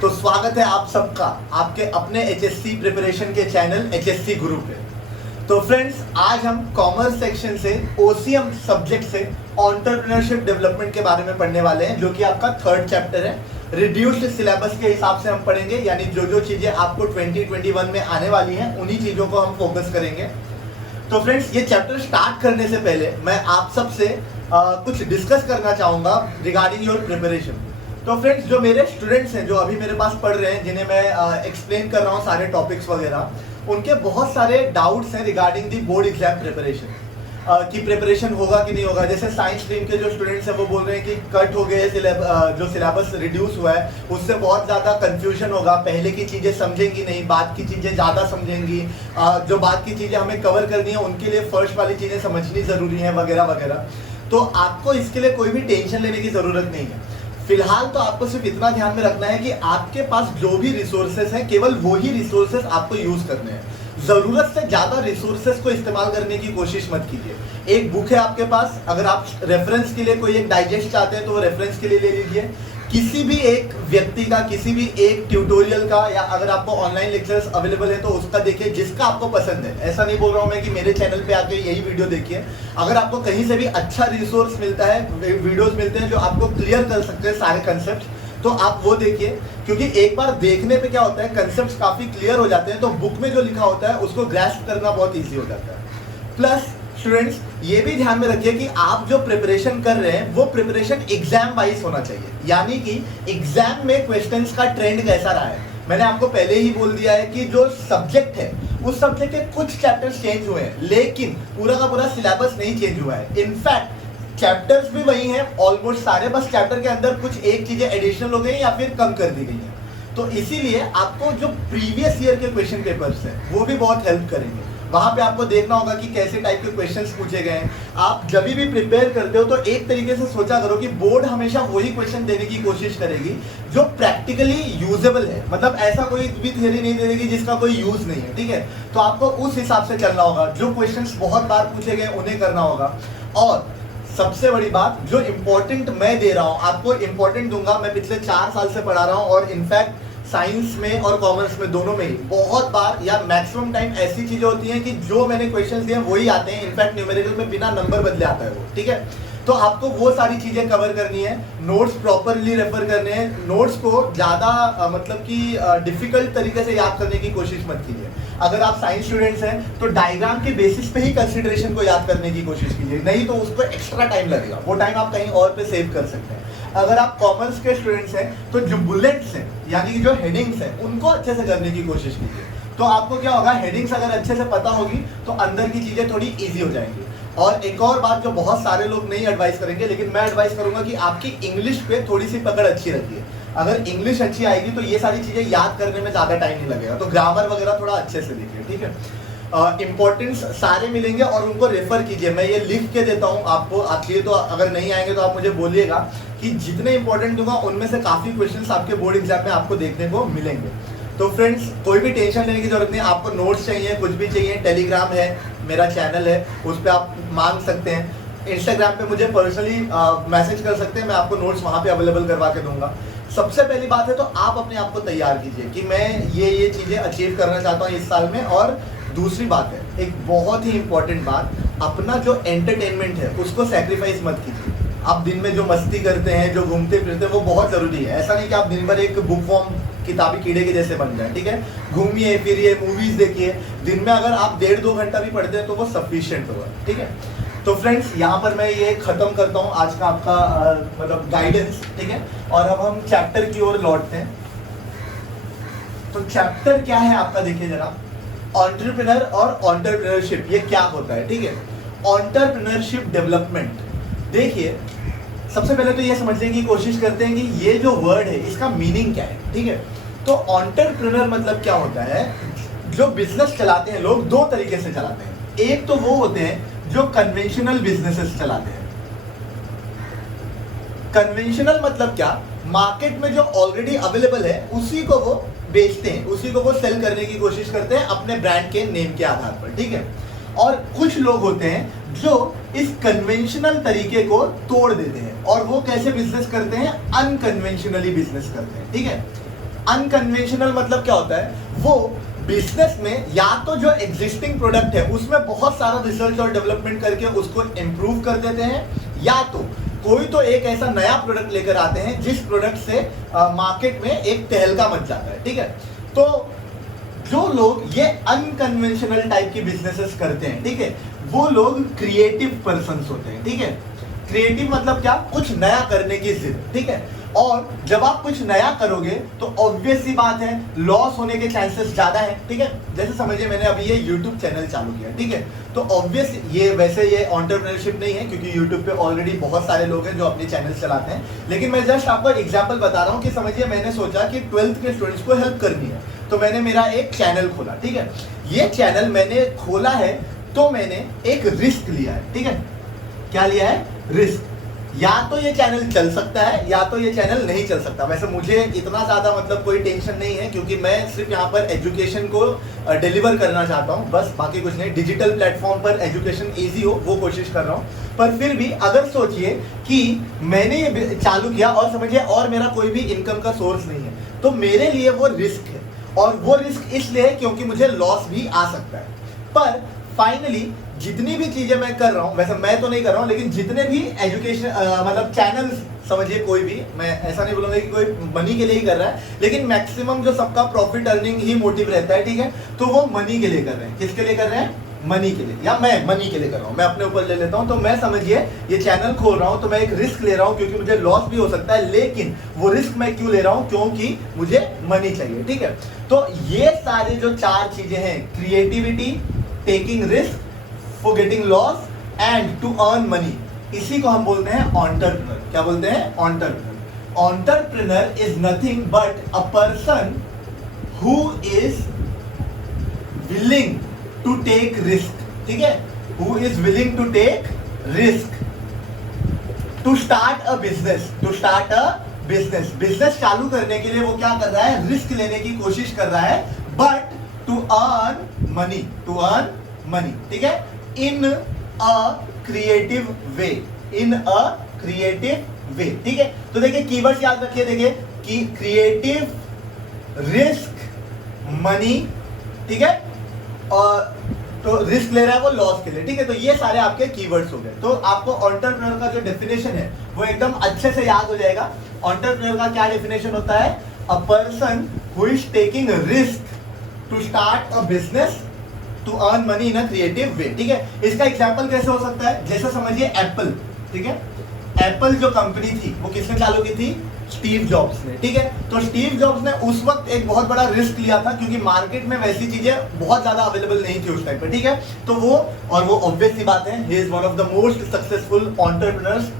तो स्वागत है आप सबका आपके अपने एचएससी प्रिपरेशन के चैनल एचएससी गुरु पे। तो फ्रेंड्स, आज हम कॉमर्स सेक्शन से ओसीएम सब्जेक्ट से एंटरप्रेन्योरशिप डेवलपमेंट के बारे में पढ़ने वाले हैं, जो कि आपका थर्ड चैप्टर है। रिड्यूस्ड सिलेबस के हिसाब से हम पढ़ेंगे, यानी जो जो चीजें आपको 2021 में आने वाली हैं उन्हीं चीजों को हम फोकस करेंगे। तो फ्रेंड्स, ये चैप्टर स्टार्ट करने से पहले मैं आप सबसे कुछ डिस्कस करना चाहूंगा रिगार्डिंग योर प्रिपरेशन। तो फ्रेंड्स, जो मेरे स्टूडेंट्स हैं जो अभी मेरे पास पढ़ रहे हैं, जिन्हें मैं एक्सप्लेन कर रहा हूँ सारे टॉपिक्स वगैरह, उनके बहुत सारे डाउट्स हैं regarding the board exam preparation कि प्रिपरेशन होगा कि नहीं होगा। जैसे साइंस स्ट्रीम के जो स्टूडेंट्स हैं वो बोल रहे हैं कि कट हो गए जो सिलेबस रिड्यूस हुआ है उससे बहुत ज़्यादा कंफ्यूजन होगा, पहले की चीज़ें समझेंगी नहीं, बाद की चीज़ें ज़्यादा समझेंगी, जो बाद की चीज़ें हमें कवर करनी है उनके लिए फर्स्ट वाली चीज़ें समझनी ज़रूरी है वगैरह वगैरह। तो आपको इसके लिए कोई भी टेंशन लेने की ज़रूरत नहीं है। फिलहाल तो आपको सिर्फ इतना ध्यान में रखना है कि आपके पास जो भी रिसोर्सेज हैं केवल वही रिसोर्सेज आपको यूज करने हैं। जरूरत से ज्यादा रिसोर्सेज को इस्तेमाल करने की कोशिश मत कीजिए। एक बुक है आपके पास, अगर आप रेफरेंस के लिए कोई एक डाइजेस्ट चाहते हैं तो वो रेफरेंस के लिए ले लीजिए। किसी भी एक व्यक्ति का, किसी भी एक ट्यूटोरियल का, या अगर आपको ऑनलाइन लेक्चर्स अवेलेबल है तो उसका देखिए जिसका आपको पसंद है। ऐसा नहीं बोल रहा हूँ मैं कि मेरे चैनल पे आके यही वीडियो देखिए। अगर आपको कहीं से भी अच्छा रिसोर्स मिलता है, वीडियोस मिलते हैं जो आपको क्लियर कर सकते हैं सारे कंसेप्ट, तो आप वो देखिए। क्योंकि एक बार देखने पे क्या होता है, कंसेप्ट काफी क्लियर हो जाते हैं, तो बुक में जो लिखा होता है उसको ग्रैस्प करना बहुत ईजी हो जाता है। प्लस स्टूडेंट्स, ये भी ध्यान में रखिए कि आप जो प्रिपरेशन कर रहे हैं वो प्रिपरेशन एग्जाम वाइज होना चाहिए, यानी कि एग्जाम में क्वेश्चंस का ट्रेंड कैसा रहा है। मैंने आपको पहले ही बोल दिया है कि जो सब्जेक्ट है उस सब्जेक्ट के कुछ चैप्टर्स चेंज हुए हैं, लेकिन पूरा का पूरा सिलेबस नहीं चेंज हुआ है। इनफैक्ट चैप्टर्स भी वही हैं ऑलमोस्ट सारे, बस चैप्टर के अंदर कुछ एक चीजें एडिशनल हो गई या फिर कम कर दी गई हैं। तो इसीलिए आपको जो प्रीवियस ईयर के क्वेश्चन पेपर्स हैं वो भी बहुत हेल्प करेंगे। वहां पे आपको देखना होगा कि कैसे टाइप के क्वेश्चंस पूछे गए हैं। आप जब भी प्रिपेयर करते हो तो एक तरीके से सोचा करो कि बोर्ड हमेशा वही क्वेश्चन देने की कोशिश करेगी जो प्रैक्टिकली यूजेबल है, मतलब ऐसा कोई भी थ्योरी नहीं दे देगी जिसका कोई यूज नहीं है, ठीक है। तो आपको उस हिसाब से चलना होगा, जो क्वेश्चंस बहुत बार पूछे गए उन्हें करना होगा। और सबसे बड़ी बात, जो इंपॉर्टेंट मैं दे रहा हूँ आपको इंपॉर्टेंट दूंगा। मैं पिछले 4 साल से पढ़ा रहा हूँ और इनफैक्ट साइंस में और कॉमर्स में दोनों में ही बहुत बार या मैक्सिमम टाइम ऐसी चीजें होती हैं कि जो मैंने क्वेश्चंस दिए वही आते हैं। इनफैक्ट न्यूमेरिकल में बिना नंबर बदले आता है वो, ठीक है। तो आपको वो सारी चीजें कवर करनी है, नोट्स प्रॉपरली रेफर करने हैं, नोट्स को ज्यादा मतलब कि डिफिकल्ट तरीके से याद करने की कोशिश मत कीजिए। अगर आप साइंस स्टूडेंट्स हैं तो डायग्राम के बेसिस पे ही कंसिडरेशन को याद करने की कोशिश कीजिए, नहीं तो उसको एक्स्ट्रा टाइम लगेगा, वो टाइम आप कहीं और पे सेव कर सकते हैं। अगर आप कॉमर्स के स्टूडेंट्स हैं तो जो बुलेट्स हैं यानी कि जो हेडिंग्स हैं उनको अच्छे से करने की कोशिश कीजिए। तो आपको क्या होगा, हेडिंग्स अगर अच्छे से पता होगी तो अंदर की चीजें थोड़ी इजी हो जाएंगी। और एक और बात जो बहुत सारे लोग नहीं एडवाइस करेंगे, लेकिन मैं एडवाइस करूंगा कि आपकी इंग्लिश पे थोड़ी सी पकड़ अच्छी रखिए। अगर इंग्लिश अच्छी आएगी तो ये सारी चीजें याद करने में ज्यादा टाइम नहीं लगेगा। तो ग्रामर वगैरह थोड़ा अच्छे से देखिए, ठीक है। इंपॉर्टेंस सारे मिलेंगे और उनको रेफर कीजिए। मैं ये लिख के देता हूँ आपको, आप ये तो अगर नहीं आएंगे तो आप मुझे बोलिएगा कि जितने इंपॉर्टेंट दूंगा उनमें से काफी क्वेश्चंस आपके बोर्ड एग्जाम में आपको देखने को मिलेंगे। तो फ्रेंड्स, कोई भी टेंशन लेने की जरूरत नहीं। आपको नोट्स चाहिए, कुछ भी चाहिए, टेलीग्राम है, मेरा चैनल है, उस पर आप मांग सकते हैं। इंस्टाग्राम पे मुझे पर्सनली मैसेज कर सकते हैं, मैं आपको नोट्स वहाँ पे अवेलेबल करवा के दूंगा। सबसे पहली बात है तो आप अपने आप को तैयार कीजिए कि मैं ये चीजें अचीव करना चाहता हूँ इस साल में। और दूसरी बात है, एक बहुत ही इंपॉर्टेंट बात, अपना जो एंटरटेनमेंट है उसको सैक्रिफाइस मत कीजिए। आप दिन में जो मस्ती करते हैं, जो घूमते फिरते हैं, वो बहुत जरूरी है। ऐसा नहीं कि आप दिन भर एक बुक फॉर्म किताबी कीड़े के जैसे बन जाए, ठीक है। घूमिए फिरिए, मूवीज देखिए। दिन में अगर आप 1.5-2 घंटा भी पढ़ते हैं तो वो सफिशिएंट होगा, ठीक है। तो फ्रेंड्स, यहाँ पर मैं ये खत्म करता हूँ आज का आपका मतलब गाइडेंस, ठीक है। और अब हम चैप्टर की ओर लौटते हैं। तो चैप्टर क्या है आपका, देखिए जरा, एंटरप्रेन्योर और एंटरप्रेन्योरशिप, ये क्या होता है, ठीक है। एंटरप्रेन्योरशिप डेवलपमेंट, देखिए सबसे पहले तो ये समझने की कोशिश करते हैं कि ये जो वर्ड है इसका मीनिंग क्या है, ठीक है। तो एंटरप्रेन्योर मतलब क्या होता है, जो बिजनेस चलाते हैं लोग दो तरीके से चलाते हैं। एक तो वो होते हैं जो कन्वेंशनल बिजनेसेस चलाते हैं। कन्वेंशनल मतलब क्या, मार्केट में जो ऑलरेडी अवेलेबल है उसी को वो बेचते हैं, उसी को वो सेल करने की कोशिश करते हैं अपने ब्रांड के नेम के आधार पर, ठीक है। और कुछ लोग होते हैं जो इस कन्वेंशनल तरीके को तोड़ देते हैं और वो कैसे बिजनेस करते हैं, अनकन्वेंशनली बिजनेस करते हैं, ठीक है। अनकन्वेंशनल मतलब क्या होता है, वो बिजनेस में या तो जो एग्जिस्टिंग प्रोडक्ट है उसमें बहुत सारा रिसर्च और डेवलपमेंट करके उसको इम्प्रूव कर देते हैं, या तो कोई तो एक ऐसा नया प्रोडक्ट लेकर आते हैं जिस प्रोडक्ट से मार्केट में एक तहलका मच जाता है, ठीक है। तो जो लोग ये अनकन्वेंशनल टाइप की बिजनेसेस करते हैं, ठीक है, वो लोग क्रिएटिव पर्सन्स होते हैं, ठीक है। क्रिएटिव मतलब क्या, कुछ नया करने की जिद, ठीक है। और जब आप कुछ नया करोगे तो ऑब्वियस सी बात है लॉस होने के चांसेस ज्यादा है, ठीक है। जैसे समझिए मैंने अभी ये यूट्यूब चैनल चालू किया, ठीक है, तो ऑब्वियस ये वैसे ये एंटरप्रेन्योरशिप नहीं है क्योंकि यूट्यूब पे ऑलरेडी बहुत सारे लोग हैं जो अपने चैनल चलाते हैं, लेकिन मैं जस्ट आपको एग्जांपल बता रहा हूँ कि समझिए मैंने सोचा कि 12th के स्टूडेंट्स को हेल्प करनी है, तो मैंने मेरा एक चैनल खोला, ठीक है। ये चैनल मैंने खोला है तो मैंने एक रिस्क लिया है, ठीक है। क्या लिया है, रिस्क। या तो ये चैनल चल सकता है या तो ये चैनल नहीं चल सकता। वैसे मुझे इतना ज़्यादा मतलब कोई टेंशन नहीं है क्योंकि मैं सिर्फ यहाँ पर एजुकेशन को डिलीवर करना चाहता हूँ, बस, बाकी कुछ नहीं। डिजिटल प्लेटफॉर्म पर एजुकेशन ईजी हो वो कोशिश कर रहा हूँ। पर फिर भी अगर सोचिए कि मैंने ये चालू किया और समझिए और मेरा कोई भी इनकम का सोर्स नहीं है, तो मेरे लिए वो रिस्क है, और वो रिस्क इसलिए है क्योंकि मुझे लॉस भी आ सकता है। पर फाइनली जितनी भी चीजें मैं कर रहा हूं, वैसे मैं तो नहीं कर रहा हूं, लेकिन जितने भी एजुकेशन मतलब चैनल्स, समझिए कोई भी, मैं ऐसा नहीं बोलूंगा कि कोई मनी के लिए ही कर रहा है, लेकिन मैक्सिमम जो सबका प्रॉफिट अर्निंग ही मोटिव रहता है, ठीक है, तो वो मनी के लिए कर रहे हैं। किसके लिए कर रहे हैं, मनी के लिए, या मैं मनी के लिए कर रहा हूँ, मैं अपने ऊपर ले लेता हूँ। तो मैं समझिए ये चैनल खोल रहा हूँ तो मैं एक रिस्क ले रहा हूँ क्योंकि मुझे लॉस भी हो सकता है, लेकिन वो रिस्क मैं क्यों ले रहा हूँ, क्योंकि मुझे मनी चाहिए, ठीक है। तो ये सारे जो चार चीजें हैं, creativity, taking risk, forgetting loss and to earn money, इसी को हम बोलते हैं एंटरप्रेन्योर। क्या बोलते हैं, entrepreneur. Entrepreneur is nothing but a person who is willing to take risk, ठीक है, who is willing to take risk to start a business, to start a business. Business चालू करने के लिए वो क्या कर रहा है, रिस्क लेने की कोशिश कर रहा है, but to earn money, to earn money, ठीक है, इन a creative way, in a creative way, ठीक है। तो देखिए कीवर्ड्स याद रखिए, देखिए कि क्रिएटिव, रिस्क, मनी, ठीक है, और तो रिस्क ले रहा है वो लॉस के लिए, ठीक है। तो ये सारे आपके कीवर्ड्स हो गए। तो आपको एंटरप्रेन्योर का जो डेफिनेशन है वो एकदम अच्छे से याद हो जाएगा। एंटरप्रेन्योर का क्या डेफिनेशन होता है, a person who is taking risk to start a business to earn money in a creative way, ठीक है। इसका एग्जांपल कैसे हो सकता है, जैसे समझिए एप्पल, ठीक है, एप्पल जो कंपनी थी वो किसने चालू की थी, स्टीव जॉब्स ने, ठीक है। तो स्टीव जॉब्स ने उस वक्त एक बहुत बड़ा रिस्क लिया था क्योंकि मार्केट में वैसी चीजें बहुत ज्यादा अवेलेबल नहीं थी उस टाइम पे, ठीक है। तो वो ऑब्वियस सी बात है, he is one of the most successful entrepreneurs,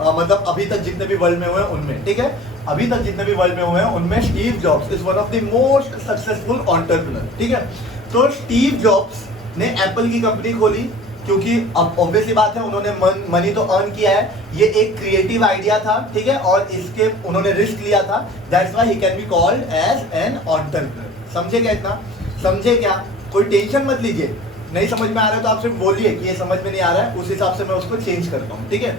मतलब अभी तक जितने भी वर्ल्ड में हुए हैं उनमें, ठीक है, अभी तक जितने भी वर्ल्ड में हुए हैं उनमें Steve jobs is one of the most successful entrepreneur, ठीक है। तो स्टीव जॉब्स ने एप्पल की कंपनी खोली क्योंकि अब ऑब्वियस ही बात है उन्होंने मनी तो अर्न किया है, ये एक क्रिएटिव आइडिया था, ठीक है, और इसके उन्होंने रिस्क लिया था, that's why he can be called as an entrepreneur. समझे क्या इतना, समझे क्या, कोई टेंशन मत लीजिए, नहीं समझ में आ रहा है तो आप सिर्फ बोलिए कि ये समझ में नहीं आ रहा है, उस हिसाब से मैं उसको चेंज करता हूँ, ठीक है।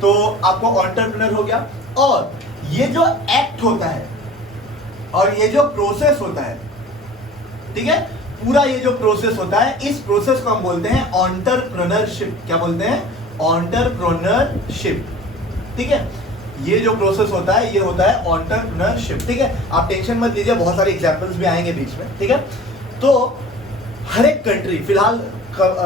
तो आपको एंटरप्रेन्योर हो गया। और ये जो एक्ट होता है और ये जो प्रोसेस होता है, ठीक है, पूरा ये जो प्रोसेस होता है, इस प्रोसेस को हम बोलते हैं एंटरप्रेन्योरशिप। क्या बोलते हैं, एंटरप्रेन्योरशिप, ठीक है। ये जो प्रोसेस होता है ये होता है एंटरप्रेन्योरशिप, ठीक है। आप टेंशन मत लीजिए, बहुत सारे एग्जांपल्स भी आएंगे बीच में, ठीक है। तो हर एक कंट्री, फिलहाल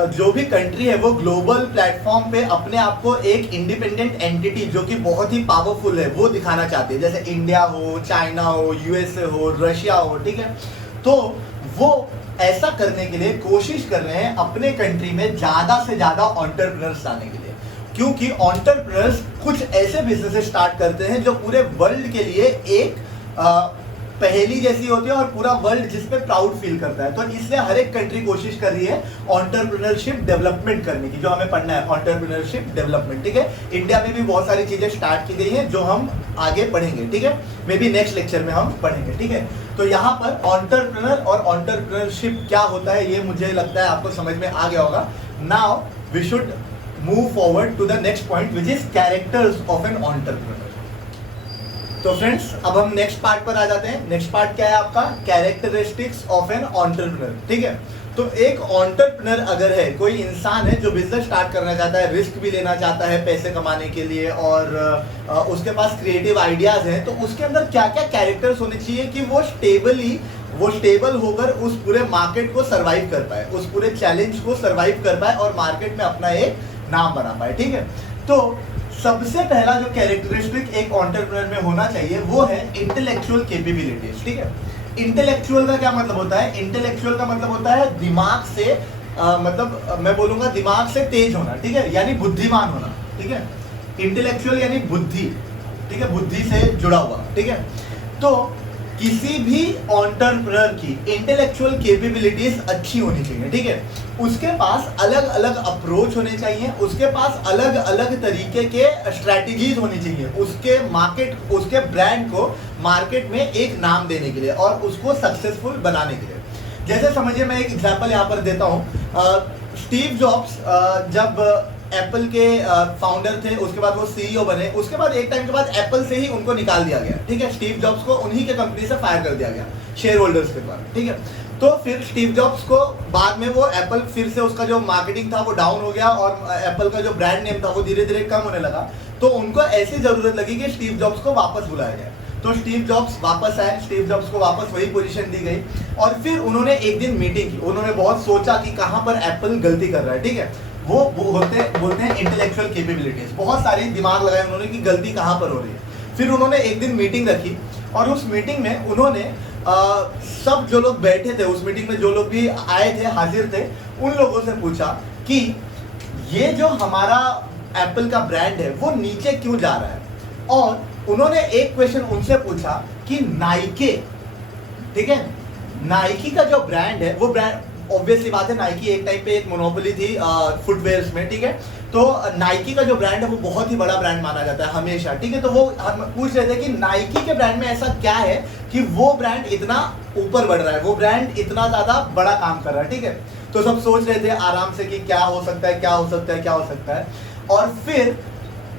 जो भी कंट्री है वो ग्लोबल प्लेटफॉर्म पे अपने आप को एक इंडिपेंडेंट एंटिटी जो कि बहुत ही पावरफुल है वो दिखाना चाहती है, जैसे इंडिया हो, चाइना हो, यूएसए हो, रशिया हो, ठीक है। तो वो ऐसा करने के लिए कोशिश कर रहे हैं अपने कंट्री में ज्यादा से ज्यादा एंटरप्रेन्योर्स लाने के लिए, क्योंकि एंटरप्रेन्योर्स कुछ ऐसे बिजनेस स्टार्ट करते हैं जो पूरे वर्ल्ड के लिए एक पहेली जैसी होती है और पूरा वर्ल्ड जिस पे प्राउड फील करता है। तो इसलिए हर एक कंट्री कोशिश कर रही है एंटरप्रेन्योरशिप डेवलपमेंट करने की, जो हमें पढ़ना है एंटरप्रेन्योरशिप डेवलपमेंट, ठीक है। इंडिया में भी बहुत सारी चीजें स्टार्ट की गई हैं जो हम आगे पढ़ेंगे, ठीक है, मे बी नेक्स्ट लेक्चर में हम पढ़ेंगे, ठीक है। तो यहाँ पर एंटरप्रेन्योर और एंटरप्रेन्योरशिप क्या होता है ये मुझे लगता है आपको समझ में आ गया होगा। Now we should move forward to the next point which is characters of an entrepreneur. तो फ्रेंड्स अब हम नेक्स्ट पार्ट पर आ जाते हैं। नेक्स्ट पार्ट क्या है आपका, कैरेक्टरिस्टिक्स ऑफ एन एंटरप्रेन्योर। ठीक है, तो एक एंटरप्रेन्योर अगर है, कोई इंसान है जो बिजनेस स्टार्ट करना चाहता है, रिस्क भी लेना चाहता है पैसे कमाने के लिए, और उसके पास क्रिएटिव आइडियाज हैं, तो उसके अंदर क्या क्या कैरेक्टर्स होने चाहिए कि वो स्टेबल होकर उस पूरे मार्केट को सरवाइव कर पाए, उस पूरे चैलेंज को सरवाइव कर पाए और मार्केट में अपना एक नाम बना पाए। ठीक है, तो सबसे पहला जो कैरेक्टरिस्टिक एक एंटरप्रेन्योर में होना चाहिए वो है इंटेलेक्चुअल कैपेबिलिटीज। ठीक है, इंटेलेक्चुअल का क्या मतलब होता है, इंटेलेक्चुअल का मतलब होता है दिमाग से मतलब मैं बोलूंगा दिमाग से तेज होना। ठीक है, यानी बुद्धिमान होना। ठीक है, इंटेलेक्चुअल यानी बुद्धि। ठीक है, बुद्धि से जुड़ा हुआ। ठीक है, तो किसी भी एंटरप्रेन्योर की इंटेलेक्चुअल कैपेबिलिटीज अच्छी होनी चाहिए। ठीक है, उसके पास अलग अलग अप्रोच होने चाहिए, उसके पास अलग अलग तरीके के स्ट्रैटेजीज होनी चाहिए उसके ब्रांड को मार्केट में एक नाम देने के लिए और उसको सक्सेसफुल बनाने के लिए। जैसे समझिए, मैं एक एग्जांपल यहाँ पर देता हूँ। स्टीव जॉब्स जब एप्पल के फाउंडर थे, उसके बाद वो सीईओ बने, उसके बाद एक टाइम के बाद एप्पल से ही उनको निकाल दिया गया। ठीक है, स्टीव जॉब्स को उन्हीं के कंपनी से फायर कर दिया गया शेयर होल्डर्स के द्वारा। ठीक है, तो फिर स्टीव जॉब्स को बाद में वो एप्पल फिर से उसका जो मार्केटिंग था वो डाउन हो गया और एप्पल का जो ब्रांड नेम था वो धीरे धीरे कम होने लगा। तो उनको ऐसी जरूरत लगी कि स्टीव जॉब्स को वापस बुलाया जाए। तो स्टीव जॉब्स वापस आए, स्टीव जॉब्स को वापस वही पोजीशन दी गई और फिर उन्होंने एक दिन मीटिंग की। उन्होंने बहुत सोचा कि कहाँ पर एप्पल गलती कर रहा है। ठीक है, वो बोलते हैं इंटेलेक्चुअल कैपेबिलिटीज, बहुत सारी दिमाग लगाए उन्होंने कि गलती कहाँ पर हो रही है। फिर उन्होंने एक दिन मीटिंग रखी और उस मीटिंग में उन्होंने सब जो लोग बैठे थे, उस मीटिंग में जो लोग भी आए थे, हाजिर थे, उन लोगों से पूछा कि ये जो हमारा एप्पल का ब्रांड है वो नीचे क्यों जा रहा है। और उन्होंने एक क्वेश्चन उनसे पूछा कि नाइके, ठीक है, नाइकी का जो ब्रांड है वो ब्रांड, ऑब्वियसली बात है, नाइकी एक टाइम पे एक मोनोपोली थी फुटवेयर्स में। ठीक है, तो नाइकी का जो ब्रांड है वो बहुत ही बड़ा ब्रांड माना जाता है हमेशा। ठीक है, तो वो हम पूछ रहे थे कि नाइकी के ब्रांड में ऐसा क्या है कि वो ब्रांड इतना ऊपर बढ़ रहा है, वो ब्रांड इतना ज्यादा बड़ा काम कर रहा है। ठीक है, तो सब सोच रहे थे आराम से कि क्या हो सकता है, क्या हो सकता है, क्या हो सकता है। और फिर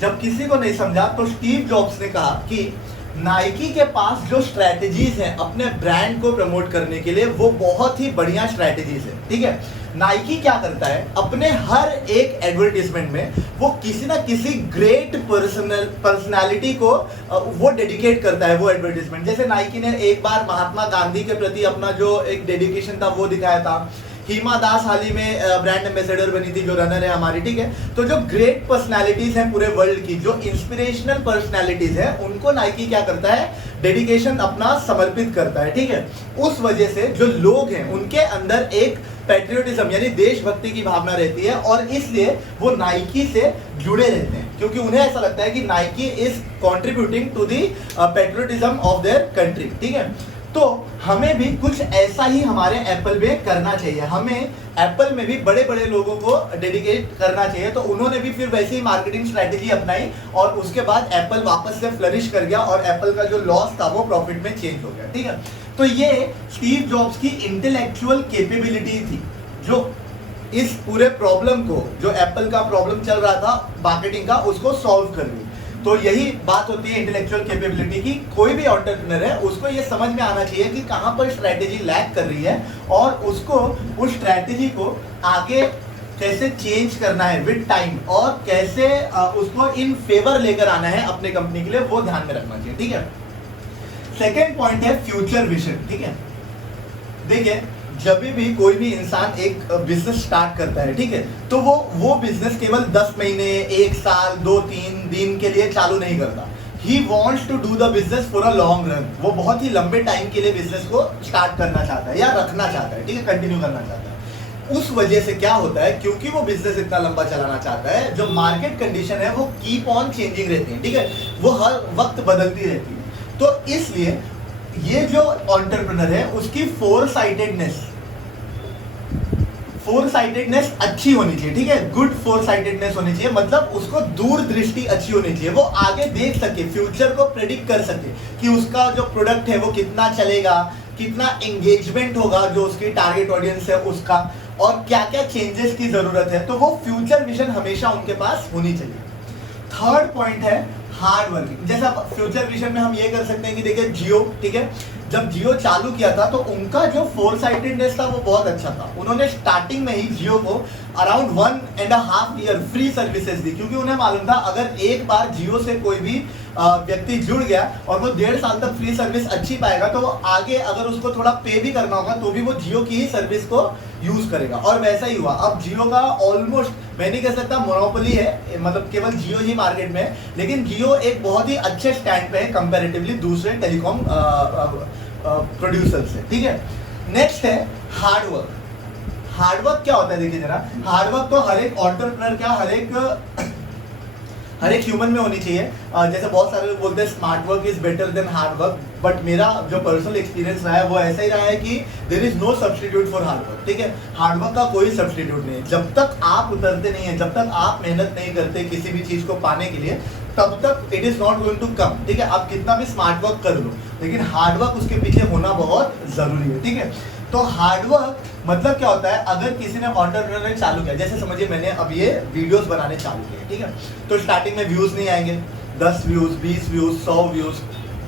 जब किसी को नहीं समझा तो स्टीव जॉब्स ने कहा कि नाइकी के पास जो स्ट्रैटेजीज हैं अपने ब्रांड को प्रमोट करने के लिए वो बहुत ही बढ़िया स्ट्रैटेजीज है। ठीक है, नाइकी क्या करता है, अपने हर एक एडवर्टाइजमेंट में वो किसी ना किसी ग्रेट पर्सनालिटी को वो डेडिकेट करता है वो एडवर्टाइजमेंट। जैसे नाइकी ने एक बार महात्मा गांधी के प्रति अपना जो एक डेडिकेशन था वो दिखाया था। हिमा दास हाल ही में ब्रांड एम्बेसडर बनी थी, जो रनर है हमारी। ठीक है, तो जो ग्रेट पर्सनालिटीज हैं पूरे वर्ल्ड की, जो इंस्पिरेशनल पर्सनालिटीज हैं, उनको नाइकी क्या करता है, डेडिकेशन अपना समर्पित करता है। ठीक है, उस वजह से जो लोग हैं उनके अंदर एक पैट्रियोटिज्म यानी देशभक्ति की भावना रहती है और इसलिए वो नाइकी से जुड़े रहते हैं, क्योंकि उन्हें ऐसा लगता है कि Nike is contributing to the patriotism of their country. ठीक है, तो हमें भी कुछ ऐसा ही हमारे एप्पल में करना चाहिए। हमें एप्पल में भी बड़े बड़े लोगों को डेडिकेट करना चाहिए। तो उन्होंने भी फिर वैसी ही मार्केटिंग स्ट्रैटेजी अपनाई और उसके बाद एप्पल वापस से फ्लरिश कर गया और एप्पल का जो लॉस था वो प्रॉफिट में चेंज हो गया। ठीक है, तो ये स्टीव जॉब्स की इंटेलेक्चुअल कैपेबिलिटी थी जो इस पूरे प्रॉब्लम को, जो एप्पल का प्रॉब्लम चल रहा था मार्केटिंग का, उसको सॉल्व कर दी। तो यही बात होती है इंटेलेक्चुअल कैपेबिलिटी की। कोई भी एंटरप्रेन्योर है उसको ये समझ में आना चाहिए कि कहाँ पर स्ट्रैटेजी लैग कर रही है और उसको उस स्ट्रैटेजी को आगे कैसे चेंज करना है विद टाइम और कैसे उसको इन फेवर लेकर आना है अपने कंपनी के लिए, वो ध्यान में रखना चाहिए। ठीक है, सेकेंड पॉइंट है फ्यूचर विजन। ठीक है, देखिए जब भी कोई भी इंसान एक बिजनेस स्टार्ट करता है, ठीक है, तो वो बिजनेस केवल 10 महीने, 1 साल, 2-3 दिन के लिए चालू नहीं करता। He wants to do the business for a long run. वो बहुत ही लंबे टाइम के लिए बिजनेस को स्टार्ट करना चाहता है या रखना चाहता है। ठीक है, कंटिन्यू करना चाहता है। उस वजह से क्या होता है, क्योंकि वो बिजनेस इतना लंबा चलाना चाहता है, जो मार्केट कंडीशन है वो कीप ऑन चेंजिंग रहती है। ठीक है, वो हर वक्त बदलती रहती है। तो इसलिए ये जो एंटरप्रेन्योर है उसकी फोरसाइटेडनेस अच्छी होनी चाहिए। ठीक है, गुड फोरसाइटेडनेस होनी चाहिए, मतलब उसको दूरदृष्टि अच्छी होनी चाहिए। वो आगे देख सके, फ्यूचर को प्रेडिक्ट कर सके कि उसका जो प्रोडक्ट है वो कितना चलेगा, कितना एंगेजमेंट होगा जो उसकी टारगेट ऑडियंस है उसका, और क्या क्या चेंजेस की जरूरत है। तो वो फ्यूचर विजन हमेशा उनके पास होनी चाहिए। थर्ड पॉइंट है हार्ड वर्किंग। जैसे अब फ्यूचर विजन में हम ये कर सकते हैं कि देखिए जियो, ठीक है, जब जियो चालू किया था तो उनका जो फोरसाइटेडनेस था वो बहुत अच्छा था। उन्होंने स्टार्टिंग में ही जियो को अराउंड 1.5 ईयर फ्री सर्विसेज दी, क्योंकि उन्हें मालूम था अगर एक बार जियो से कोई भी व्यक्ति जुड़ गया और वो 1.5 साल तक फ्री सर्विस अच्छी पाएगा तो वो आगे अगर उसको थोड़ा पे भी करना होगा तो भी वो जियो की ही सर्विस को यूज करेगा। और वैसा ही हुआ। अब जियो का ऑलमोस्ट, मैं नहीं कह सकता मोनोपोली है, मतलब केवल जियो ही मार्केट में है, लेकिन जियो एक बहुत ही अच्छे स्टैंड पे है कंपैरेटिवली दूसरे टेलीकॉम प्रोड्यूसर से, ठीक है। नेक्स्ट है हार्डवर्क। हार्डवर्क क्या होता है देखिए जरा। हार्डवर्क तो हर एक एंटरप्रेन्योर क्या हर एक ह्यूमन में होनी चाहिए। जैसे बहुत सारे लोग बोलते हैं smart work is better than hard work, but मेरा जो पर्सनल एक्सपीरियंस रहा है वो ऐसा ही रहा है कि there is no substitute for hard work, ठीक है। हार्ड वर्क का कोई सब्स्टिट्यूट नहीं है। जब तक आप उतरते नहीं है, जब तक आप मेहनत नहीं करते किसी भी चीज को पाने के लिए, तब तक it is not going to come, ठीक है। आप कितना भी स्मार्ट वर्क कर लो, लेकिन हार्ड वर्क उसके पीछे होना बहुत जरूरी है, ठीक है। तो हार्डवर्क मतलब क्या होता है, अगर किसी ने एंटरप्रेन्योर चालू किया, जैसे समझिए मैंने अब ये वीडियोस बनाने चालू किए, ठीक है, तो स्टार्टिंग में व्यूज नहीं आएंगे, 10 views, 20 views, 100 views,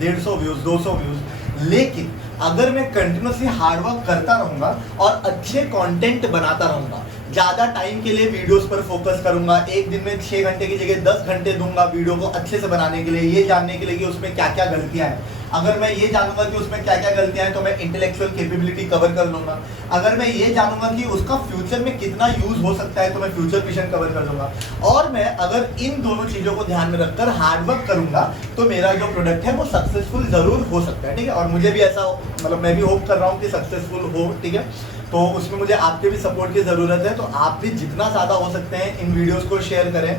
150 views, 200 views, लेकिन अगर मैं कंटिन्यूसली हार्डवर्क करता रहूंगा और अच्छे कंटेंट बनाता रहूंगा, ज्यादा टाइम के लिए वीडियोस पर फोकस करूंगा, एक दिन में 6 घंटे की जगह 10 घंटे दूंगा वीडियो को अच्छे से बनाने के लिए, ये जानने के लिए कि उसमें क्या क्या गलतियां हैं। अगर मैं ये जानूंगा कि उसमें क्या क्या गलतियां हैं तो मैं इंटेलेक्चुअल कैपेबिलिटी कवर कर लूंगा। अगर मैं ये जानूंगा कि उसका फ्यूचर में कितना यूज हो सकता है तो मैं फ्यूचर विजन कवर कर लूंगा। और मैं अगर इन दोनों चीजों को ध्यान में रखकर हार्डवर्क करूंगा तो मेरा जो प्रोडक्ट है वो सक्सेसफुल जरूर हो सकता है, ठीक है। और मुझे भी ऐसा, मतलब मैं भी होप कर रहा हूँ कि सक्सेसफुल हो, ठीक है। तो उसमें मुझे आपके भी सपोर्ट की ज़रूरत है। तो आप भी जितना ज़्यादा हो सकते हैं इन वीडियोस को शेयर करें,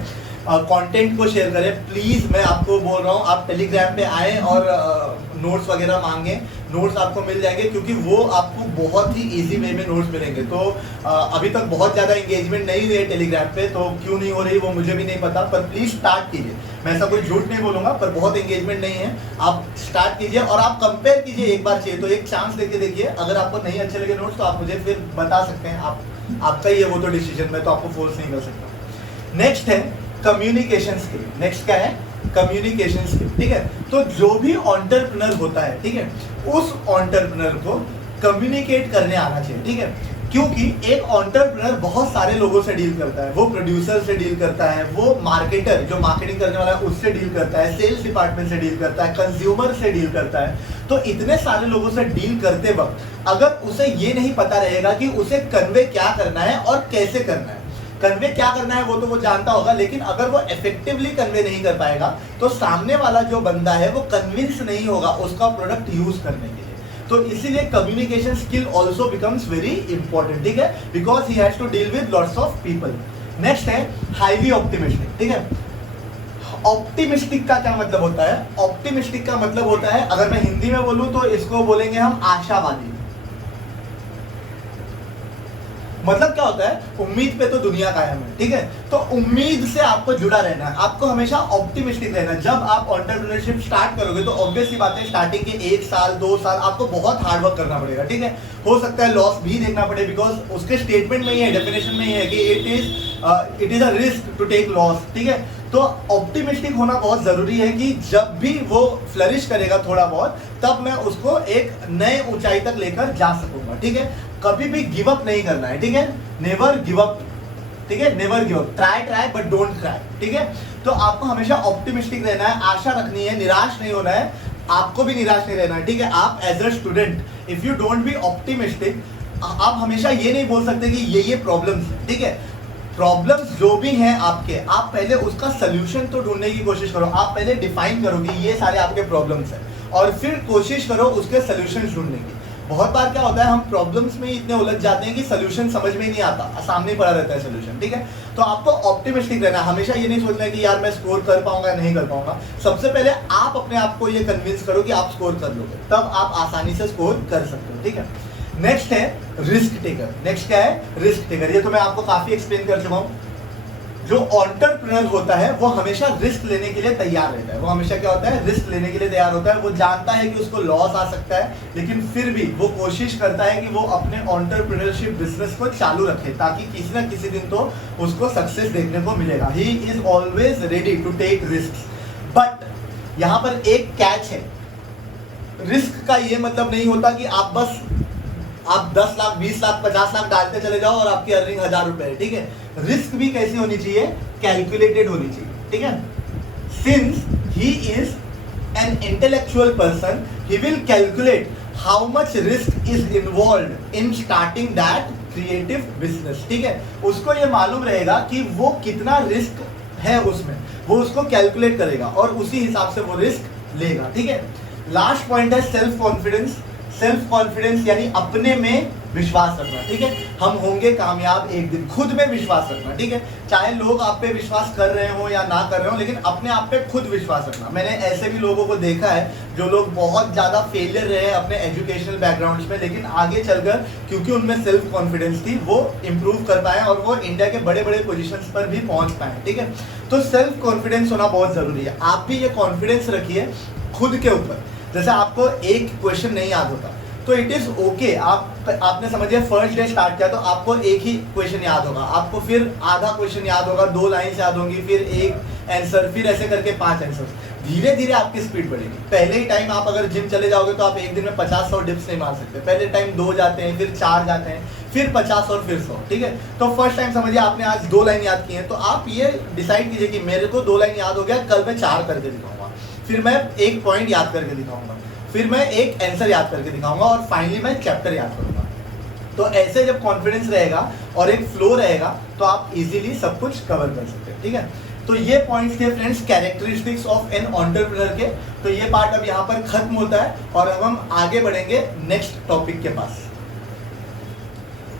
कंटेंट को शेयर करें प्लीज़। मैं आपको बोल रहा हूँ आप टेलीग्राम पे आएँ और नोट्स वगैरह मांगे, नोट्स आपको मिल जाएंगे, क्योंकि वो आपको बहुत ही इजी वे में नोट्स मिलेंगे। तो अभी तक बहुत ज़्यादा एंगेजमेंट नहीं हुई है टेलीग्राम पे, तो क्यों नहीं हो रही वो मुझे भी नहीं पता, पर प्लीज़ स्टार्ट कीजिए। मैं ऐसा कोई झूठ नहीं बोलूँगा, पर बहुत एंगेजमेंट नहीं है। आप स्टार्ट कीजिए और आप कंपेयर कीजिए, एक बार चाहिए तो एक चांस लेके देखिए। अगर आपको नहीं अच्छे लगे नोट्स तो आप मुझे फिर बता सकते हैं, आपका ही है वो तो डिसीजन, मैं तो आपको फोर्स नहीं कर सकता। नेक्स्ट है कम्युनिकेशन स्किल। नेक्स्ट क्या है, कम्युनिकेशन स्किल, ठीक है। तो जो भी एंटरप्रेन्योर होता है, ठीक है, उस एंटरप्रेन्योर को कम्युनिकेट करने आना चाहिए, ठीक है। क्योंकि एक एंटरप्रेन्योर बहुत सारे लोगों से डील करता है, वो प्रोड्यूसर से डील करता है, वो मार्केटर जो मार्केटिंग करने वाला है उससे डील करता है, सेल्स डिपार्टमेंट से डील करता है, कंज्यूमर से डील करता है। तो इतने सारे लोगों से डील करते वक्त अगर उसे ये नहीं पता रहेगा कि उसे कन्वे क्या करना है और कैसे करना है, कन्वे क्या करना है वो तो वो जानता होगा, लेकिन अगर वो इफेक्टिवली कन्वे नहीं कर पाएगा तो सामने वाला जो बंदा है वो कन्विंस नहीं होगा उसका प्रोडक्ट यूज करने के लिए। तो इसीलिए communication skill also becomes very important, ठीक है, because he has to deal with lots of people. Next है हाईली ऑप्टिमिस्टिक, ठीक है। ऑप्टिमिस्टिक का क्या मतलब होता है, ऑप्टिमिस्टिक का मतलब होता है, अगर मैं हिंदी में बोलूं तो इसको बोलेंगे हम आशावादी। मतलब क्या होता है, उम्मीद पे तो दुनिया कायम है, ठीक है। तो उम्मीद से आपको जुड़ा रहना है, आपको हमेशा ऑप्टिमिस्टिक रहना है। जब आप एंटरप्रेन्योरशिप स्टार्ट करोगे तो ऑब्वियस सी बात है स्टार्टिंग के 1 साल 2 साल आपको बहुत हार्ड वर्क करना पड़ेगा, ठीक है। हो सकता है लॉस भी देखना पड़े, बिकॉज उसके स्टेटमेंट में ही है, डेफिनेशन में ही है कि it is a risk to take loss, ठीक है। तो ऑप्टिमिस्टिक होना बहुत जरूरी है कि जब भी वो फ्लरिश करेगा थोड़ा बहुत, तब मैं उसको एक नए ऊंचाई तक लेकर जा सकूंगा, ठीक है। कभी भी गिव अप नहीं करना है, ठीक है, नेवर गिव अप, ठीक है, never give up, try but don't cry, ठीक है। तो आपको हमेशा ऑप्टिमिस्टिक रहना है, आशा रखनी है, निराश नहीं होना है, आपको भी निराश नहीं रहना है, ठीक है। आप as a student if you don't be optimistic, आप हमेशा ये नहीं बोल सकते कि ये प्रॉब्लम्स है, ठीक है। प्रॉब्लम्स जो भी हैं आपके, आप पहले उसका सोल्यूशन तो ढूंढने की कोशिश करो। आप पहले डिफाइन करो कि ये सारे आपके प्रॉब्लम्स हैं और फिर कोशिश करो उसके सोल्यूशन ढूंढने की। बहुत बार क्या होता है, हम प्रॉब्लम्स में इतने उलझ जाते हैं कि सोल्यूशन समझ में ही नहीं आता, सामने पड़ा रहता है सोल्यूशन, ठीक है। तो आपको ऑप्टिमिस्टिक रहना, हमेशा ये नहीं सोचना है कि यार मैं स्कोर कर पाऊंगा नहीं कर पाऊंगा। सबसे पहले आप अपने आप को ये कन्विंस करो कि आप स्कोर कर लोगे, तब आप आसानी से स्कोर कर सकते हो, ठीक है। नेक्स्ट है रिस्क टेकर। नेक्स्ट क्या है, रिस्क टेकर। ये तो मैं आपको काफी एक्सप्लेन कर चुका हूँ। जो एंटरप्रेन्योर होता है वो हमेशा रिस्क लेने के लिए तैयार रहता है। वो हमेशा क्या होता है, रिस्क लेने के लिए तैयार होता है। वो जानता है कि उसको लॉस आ सकता है, लेकिन फिर भी वो कोशिश करता है कि वो अपने एंटरप्रेन्योरशिप बिजनेस को चालू रखे, ताकि किसी ना किसी दिन तो उसको सक्सेस देखने को मिलेगा। He is always ready to take risk, but यहाँ पर एक कैच है, रिस्क का ये मतलब नहीं होता कि आप बस आप 10 लाख 20 लाख 50 लाख डालते चले जाओ और आपकी अर्निंग 1000 रुपए है, ठीक है। रिस्क भी कैसी होनी चाहिए, कैलकुलेटेड होनी चाहिए, ठीक है। Since he is an intellectual person, he will calculate how much risk is involve in starting that creative business, ठीक है। उसको ये मालूम रहेगा कि वो कितना रिस्क है उसमें, वो उसको कैलकुलेट करेगा और उसी हिसाब से वो रिस्क लेगा, ठीक है। लास्ट पॉइंट है सेल्फ कॉन्फिडेंस। सेल्फ कॉन्फिडेंस यानी अपने में विश्वास रखना, ठीक है। हम होंगे कामयाब एक दिन, खुद में विश्वास रखना, ठीक है। चाहे लोग आप पे विश्वास कर रहे हो या ना कर रहे हो, लेकिन अपने आप पे खुद विश्वास रखना। मैंने ऐसे भी लोगों को देखा है जो लोग बहुत ज़्यादा फेलियर रहे अपने एजुकेशनल बैकग्राउंड्स में, लेकिन आगे चलकर क्योंकि उनमें सेल्फ कॉन्फिडेंस थी वो इम्प्रूव कर पाए और वो इंडिया के बड़े बड़े पोजिशन पर भी पहुँच पाए, ठीक है। तो सेल्फ कॉन्फिडेंस होना बहुत ज़रूरी है। आप भी ये कॉन्फिडेंस रखिए खुद के ऊपर। जैसे आपको एक क्वेश्चन नहीं याद होता तो इट इज ओके, आपने समझिए फर्स्ट डे स्टार्ट किया तो आपको एक ही क्वेश्चन याद होगा, आपको फिर आधा क्वेश्चन याद होगा, 2 लाइन्स याद होंगी, फिर एक आंसर, फिर ऐसे करके 5 आंसर्स। धीरे धीरे आपकी स्पीड बढ़ेगी। पहले ही टाइम आप अगर जिम चले जाओगे तो आप एक दिन में 50-100 डिप्स नहीं मार सकते। पहले टाइम 2 जाते हैं, फिर 4 जाते हैं, फिर 50 और फिर 100, ठीक है। तो फर्स्ट टाइम समझिए आपने आज 2 लाइन याद की है, तो आप ये डिसाइड कीजिए कि मेरे को 2 लाइन याद हो गया, कल मैं 4 करके दिखाऊंगा, फिर मैं एक पॉइंट याद करके दिखाऊंगा, फिर मैं एक आंसर याद करके दिखाऊंगा और फाइनली मैं चैप्टर याद करूंगा। तो ऐसे जब कॉन्फिडेंस रहेगा और एक फ्लो रहेगा तो आप इजीली सब कुछ कवर कर सकते हैं, ठीक है। तो ये पॉइंट्स थे friends characteristics of an entrepreneur के। तो ये पार्ट अब यहाँ पर खत्म होता है और अब हम आगे बढ़ेंगे नेक्स्ट टॉपिक के पास।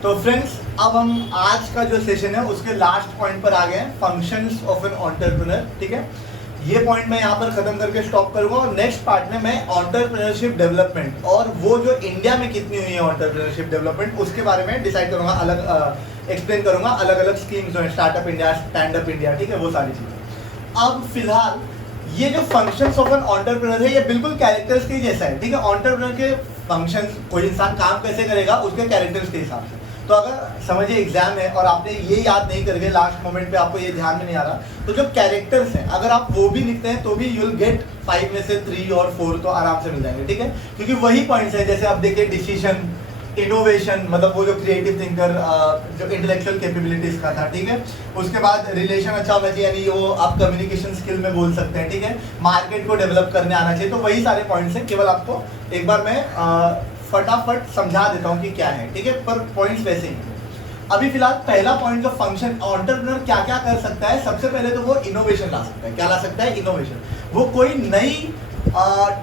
तो फ्रेंड्स अब हम आज का जो सेशन है उसके लास्ट पॉइंट पर आ गए हैं, फंक्शंस ऑफ एन एंटरप्रेन्योर, ठीक है। ये पॉइंट मैं यहाँ पर खत्म करके स्टॉप करूंगा और नेक्स्ट पार्ट में मैं एंटरप्रेन्योरशिप डेवलपमेंट और वो जो इंडिया में कितनी हुई है एंटरप्रेन्योरशिप डेवलपमेंट उसके बारे में डिसाइड करूंगा, अलग एक्सप्लेन करूंगा, अलग अलग स्कीम्स जो है, startup India, stand up India, ठीक है, वो सारी चीजें। अब फिलहाल ये जो फंक्शंस ऑफ एन एंटरप्रेन्योर है ये बिल्कुल कैरेक्टर्स के जैसा है, ठीक है। एंटरप्रेन्योर के फंक्शंस, कोई इंसान काम कैसे करेगा उसके कैरेक्टर्स के हिसाब से। तो अगर समझिए एग्जाम है और आपने ये याद नहीं करके लास्ट मोमेंट पे आपको ये ध्यान में नहीं आ रहा, तो जो कैरेक्टर्स हैं अगर आप वो भी लिखते हैं तो भी यू विल गेट 5 में से 3 और 4 तो आराम से मिल जाएंगे, ठीक है। क्योंकि वही पॉइंट्स हैं, जैसे आप देखिए डिसीजन, इनोवेशन, मतलब वो जो क्रिएटिव थिंकर, जो इंटेलेक्चुअल कैपेबिलिटीज का था, ठीक है। उसके बाद रिलेशन अच्छा होना चाहिए, यानी वो आप कम्युनिकेशन स्किल में बोल सकते हैं, ठीक है। मार्केट को डेवलप करने आना चाहिए। तो वही सारे पॉइंट्स हैं, केवल आपको एक बार मैं फटाफट समझा देता हूँ कि क्या है, ठीक है, पर पॉइंट्स वैसे ही हैं। अभी फिलहाल पहला पॉइंट जो फंक्शन एंटरप्रेन्योर क्या क्या कर सकता है, सबसे पहले तो वो इनोवेशन ला सकता है। क्या ला सकता है? इनोवेशन। वो कोई नई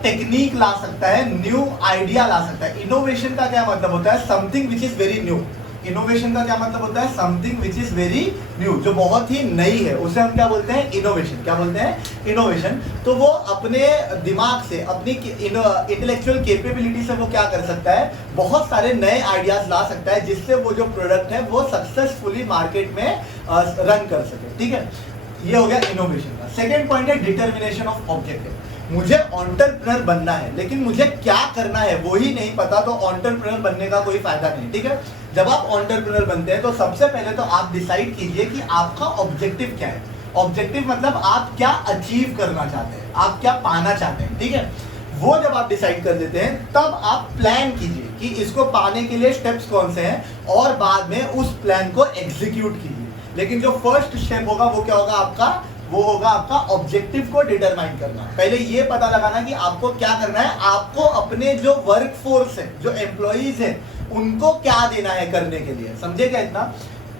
टेक्निक ला सकता है, न्यू आइडिया ला सकता है। इनोवेशन का क्या मतलब होता है? Something which is very new. Innovation का क्या मतलब होता है? Something which is very new, जो बहुत ही नई है, उसे हम क्या बोलते हैं? इनोवेशन। क्या बोलते हैं? इनोवेशन। तो वो अपने दिमाग से, अपनी इंटेलेक्चुअल कैपेबिलिटी से वो क्या कर सकता है? बहुत सारे नए आइडियाज ला सकता है, जिससे वो जो प्रोडक्ट है वो सक्सेसफुली मार्केट में रन कर सके, ठीक है। ये हो गया इनोवेशन का। सेकेंड पॉइंट है डिटर्मिनेशन ऑफ ऑब्जेक्टिव। मुझे एंटरप्रेन्योर बनना है, लेकिन मुझे क्या करना है वो ही नहीं पता, तो एंटरप्रेन्योर बनने का कोई फायदा नहीं, ठीक है। जब आप एंटरप्रेन्योर बनते हैं तो सबसे पहले तो आप डिसाइड कीजिए कि आपका ऑब्जेक्टिव क्या है। ऑब्जेक्टिव मतलब आप क्या अचीव करना चाहते हैं, आप क्या पाना चाहते हैं, ठीक है। वो जब आप डिसाइड कर लेते हैं तब आप प्लान कीजिए कि इसको पाने के लिए स्टेप्स कौन से हैं, और बाद में उस प्लान को एग्जीक्यूट कीजिए। लेकिन जो फर्स्ट स्टेप होगा वो क्या होगा आपका? वो होगा आपका ऑब्जेक्टिव को डिटरमाइन करना। पहले ये पता लगाना कि आपको क्या करना है। आपको अपने जो वर्क फोर्स है, जो एम्प्लॉइज है, उनको क्या देना है करने के लिए। समझे क्या? इतना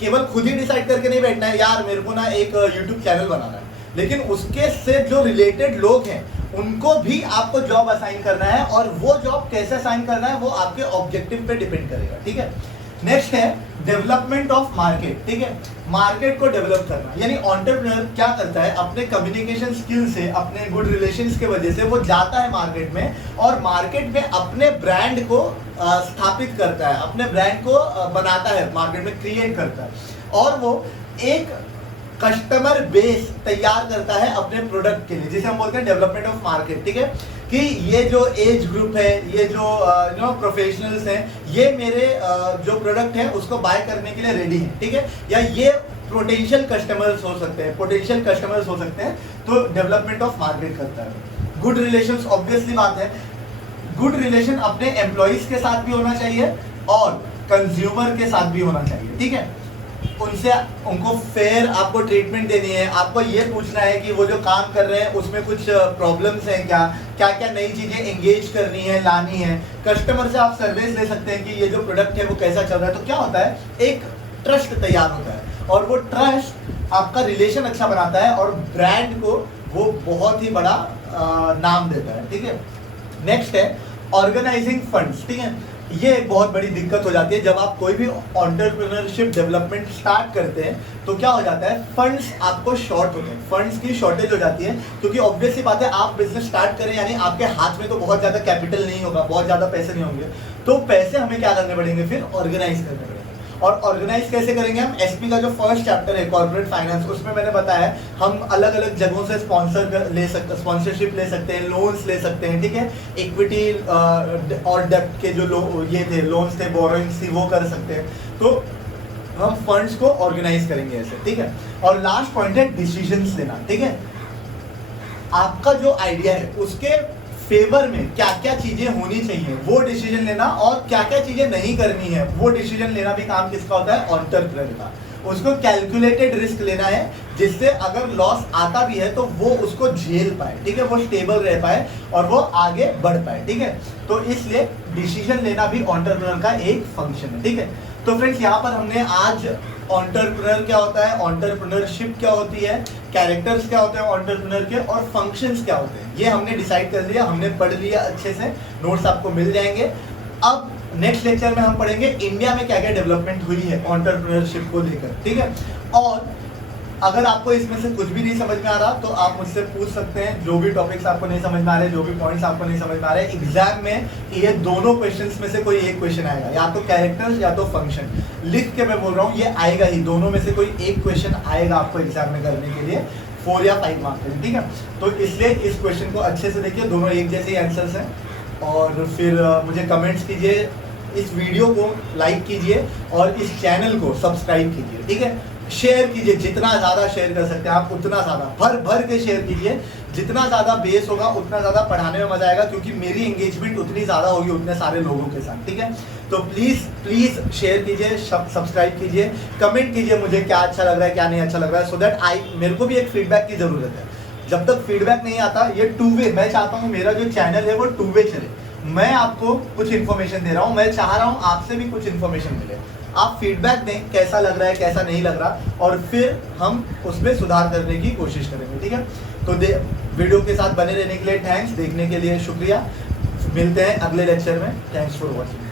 केवल खुद ही डिसाइड करके नहीं बैठना है, यार मेरे को ना एक यूट्यूब चैनल बनाना है, लेकिन उसके से जो रिलेटेड लोग हैं उनको भी आपको जॉब असाइन करना है, और वो जॉब कैसे असाइन करना है वो आपके ऑब्जेक्टिव पे डिपेंड करेगा, ठीक है। नेक्स्ट है डेवलपमेंट ऑफ मार्केट, ठीक है। मार्केट को डेवलप करना, यानी एंटरप्रेन्योर क्या करता है? अपने कम्युनिकेशन स्किल से, अपने गुड रिलेशंस के वजह से वो जाता है मार्केट में, और मार्केट में अपने ब्रांड को स्थापित करता है, अपने ब्रांड को बनाता है, मार्केट में क्रिएट करता है, और वो एक कस्टमर बेस तैयार करता है अपने प्रोडक्ट के लिए, जिसे हम बोलते हैं डेवलपमेंट ऑफ मार्केट, ठीक है। कि ये जो एज ग्रुप है, ये जो प्रोफेशनल्स हैं, ये मेरे जो प्रोडक्ट है उसको बाय करने के लिए रेडी है, ठीक है। या ये पोटेंशियल कस्टमर्स हो सकते हैं, तो डेवलपमेंट ऑफ मार्केट करता है। गुड रिलेशंस, ऑब्वियसली बात है, गुड रिलेशन अपने एम्प्लॉइज के साथ भी होना चाहिए और कंज्यूमर के साथ भी होना चाहिए, ठीक है। उनसे उनको फेयर आपको ट्रीटमेंट देनी है, आपको ये पूछना है कि वो जो काम कर रहे हैं उसमें कुछ प्रॉब्लम्स हैं क्या, क्या क्या नई चीज़ें एंगेज करनी है, लानी है। कस्टमर से आप सर्विस ले सकते हैं कि ये जो प्रोडक्ट है वो कैसा चल रहा है। तो क्या होता है, एक ट्रस्ट तैयार होता है और वो ट्रस्ट आपका रिलेशन अच्छा बनाता है और ब्रांड को वो बहुत ही बड़ा नाम देता है, ठीक है। नेक्स्ट है ऑर्गेनाइजिंग फंड्स, ठीक है। ये एक बहुत बड़ी दिक्कत हो जाती है जब आप कोई भी एंटरप्रेन्योरशिप डेवलपमेंट स्टार्ट करते हैं, तो क्या हो जाता है, फंड्स आपको शॉर्ट होते हैं, फंड्स की शॉर्टेज हो जाती है, क्योंकि ऑब्वियसली बात है आप बिजनेस स्टार्ट करें यानी आपके हाथ में तो बहुत ज़्यादा कैपिटल नहीं होगा, बहुत ज़्यादा पैसे नहीं होंगे, तो पैसे हमें क्या करने पड़ेंगे, फिर ऑर्गेनाइज करने पड़ेंगे। और ऑर्गेनाइज कैसे करेंगे हम, एसपी का जो फर्स्ट चैप्टर है कॉर्पोरेट फाइनेंस, उसमें मैंने बताया हम अलग अलग जगहों से स्पॉन्सरशिप ले सकते हैं, लोन्स ले सकते हैं, ठीक है। इक्विटी और डेब्ट के जो ये थे लोन्स थे, बोरोइंग्स थी, वो कर सकते हैं। तो हम फंड्स को ऑर्गेनाइज करेंगे ऐसे, ठीक है। और लास्ट पॉइंट है डिसीजंस लेना, ठीक है। आपका जो आइडिया है उसके फेवर में क्या क्या चीजें होनी चाहिए वो डिसीजन लेना, और क्या क्या चीजें नहीं करनी है वो डिसीजन लेना भी काम किसका होता है, एंटरप्रेन्योर का। उसको कैलकुलेटेड रिस्क लेना है जिससे अगर लॉस आता भी है तो वो उसको झेल पाए, ठीक है, वो स्टेबल रह पाए और वो आगे बढ़ पाए, ठीक है। तो इसलिए डिसीजन लेना भी एंटरप्रेन्योर का एक फंक्शन है, ठीक है। तो फ्रेंड्स यहाँ पर हमने आज एंटरप्रेन्योर क्या होता है, एंटरप्रेन्योरशिप क्या होती है, कैरेक्टर्स क्या होते हैं एंटरप्रेन्योर के, और फंक्शंस क्या होते हैं, ये हमने डिसाइड कर लिया, हमने पढ़ लिया अच्छे से, नोट्स आपको मिल जाएंगे। अब नेक्स्ट लेक्चर में हम पढ़ेंगे इंडिया में क्या क्या डेवलपमेंट हुई है एंटरप्रेन्योरशिप को लेकर, ठीक है। और अगर आपको इसमें से कुछ भी नहीं समझ में आ रहा तो आप मुझसे पूछ सकते हैं, जो भी टॉपिक्स आपको नहीं समझ में आ रहे, जो भी पॉइंट्स आपको नहीं समझ में आ रहे, एग्जाम में ये दोनों क्वेश्चंस में से कोई एक क्वेश्चन आएगा, या तो कैरेक्टर्स या तो फंक्शन। लिख के मैं बोल रहा हूँ ये आएगा ही, दोनों में से कोई एक क्वेश्चन आएगा आपको एग्जाम में करने के लिए 4 या 5 मार्क्स के लिए, ठीक है। तो इसलिए इस क्वेश्चन को अच्छे से देखिए, दोनों एक जैसे ही आंसर्स हैं। और फिर मुझे कमेंट्स कीजिए, इस वीडियो को लाइक कीजिए और इस चैनल को सब्सक्राइब कीजिए, ठीक है। शेयर कीजिए, जितना ज़्यादा शेयर कर सकते हैं आप उतना ज़्यादा भर भर के शेयर कीजिए, जितना ज़्यादा बेस होगा उतना ज़्यादा पढ़ाने में मज़ा आएगा, क्योंकि मेरी एंगेजमेंट उतनी ज़्यादा होगी उतने सारे लोगों के साथ, ठीक है। तो प्लीज़ शेयर कीजिए, सब्सक्राइब कीजिए, कमेंट कीजिए मुझे क्या अच्छा लग रहा है क्या नहीं अच्छा लग रहा है, सो दैट मेरे को भी एक फीडबैक की ज़रूरत है। जब तक फीडबैक नहीं आता, ये 2 वे, मैं चाहता हूँ मेरा जो चैनल है वो 2 वे चले, मैं आपको कुछ इन्फॉर्मेशन दे रहा हूँ, मैं चाह रहा हूँ आपसे भी कुछ इन्फॉर्मेशन मिले, आप फीडबैक दें कैसा लग रहा है कैसा नहीं लग रहा, और फिर हम उसमें सुधार करने की कोशिश करेंगे, ठीक है। तो वीडियो के साथ बने रहने के लिए थैंक्स, देखने के लिए शुक्रिया, मिलते हैं अगले लेक्चर में, थैंक्स फॉर वॉचिंग।